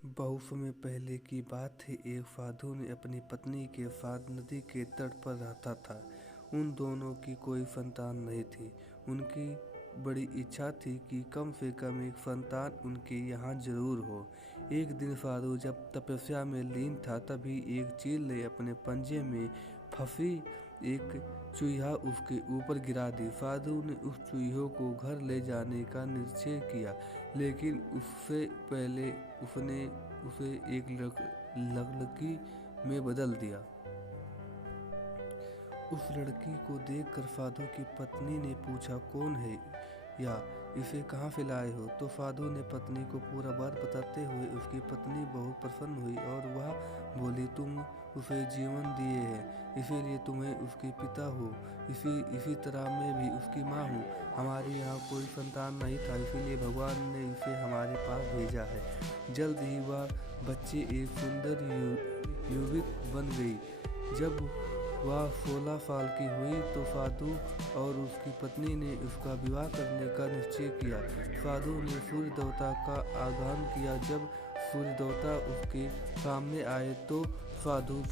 बहुत समय पहले की बात थी। एक साधु ने अपनी पत्नी के साथ नदी के तट पर रहता था। उन दोनों की कोई संतान नहीं थी। उनकी बड़ी इच्छा थी कि कम से कम एक संतान उनके यहाँ जरूर हो। एक दिन साधु जब तपस्या में लीन था, तभी एक चील ने अपने पंजे में फंसी एक चूहा उसके ऊपर गिरा दी। साधु ने उस चूहे को घर ले जाने का निश्चय किया, लेकिन उससे पहले उसने उसे एक लड़की में बदल दिया। उस लड़की को देखकर साधु की पत्नी ने पूछा, कौन है या इसे कहाँ से लाए हो? तो साधु ने पत्नी को पूरा बात बताते हुए उसकी पत्नी बहुत प्रसन्न हुई और वह बोली, तुम उसे जीवन दिए हैं, इसीलिए तुम्हें उसके पिता हो। इसी तरह मैं भी उसकी माँ हूँ। हमारे यहाँ कोई संतान नहीं था, इसीलिए भगवान ने इसे हमारे पास भेजा है। जल्द ही वह बच्चे एक सुंदर युवक बन गई। जब वह 16 साल की हुई तो साधु और उसकी पत्नी ने उसका विवाह करने का निश्चय किया। साधु ने सूर्य देवता का आह्वान किया। जब सूर्य देवता उसके सामने आए तो साधु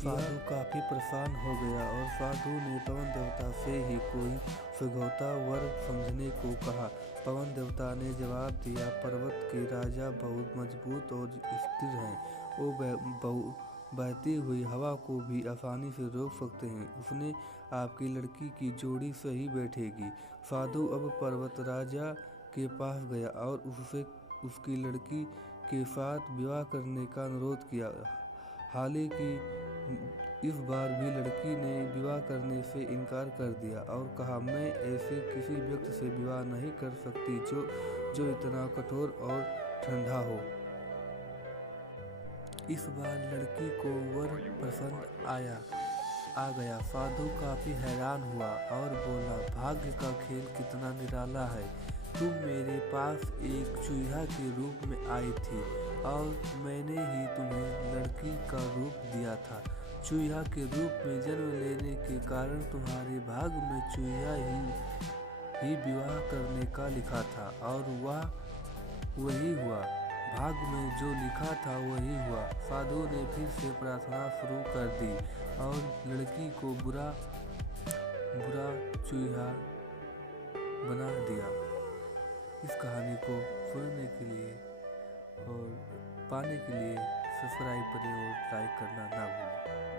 काफी परेशान हो गया और साधु ने पवन देवता से ही कोई सुगौता वर समझने को कहा। पवन देवता ने जवाब दिया, पर्वत के राजा बहुत मजबूत और स्थिर हैं। वो बहती हुई हवा को भी आसानी से रोक सकते हैं। उसने आपकी लड़की की जोड़ी सही बैठेगी। साधु अब पर्वत राजा के पास गया और उससे उसकी लड़की के साथ विवाह करने का अनुरोध किया। हालांकि इस बार भी लड़की ने विवाह करने से इनकार कर दिया और कहा, मैं ऐसे किसी व्यक्ति से विवाह नहीं कर सकती जो इतना कठोर और ठंडा हो। इस बार लड़की को वर पसंद आ गया। साधु काफी हैरान हुआ और बोला, भाग्य का खेल कितना निराला है। तुम मेरे पास एक चूहा के रूप में आई थी और मैंने ही तुम्हें लड़की का रूप दिया था। चूहा के रूप में जन्म लेने के कारण तुम्हारे भाग्य में चूहा ही विवाह करने का लिखा था और वही हुआ। भाग्य में जो लिखा था वही हुआ। साधु ने फिर से प्रार्थना शुरू कर दी और लड़की को बुरा चूहा बना दिया। इस कहानी को सुनने के लिए और पाने के लिए सब्सक्राइब करें और लाइक करना ना भूलें।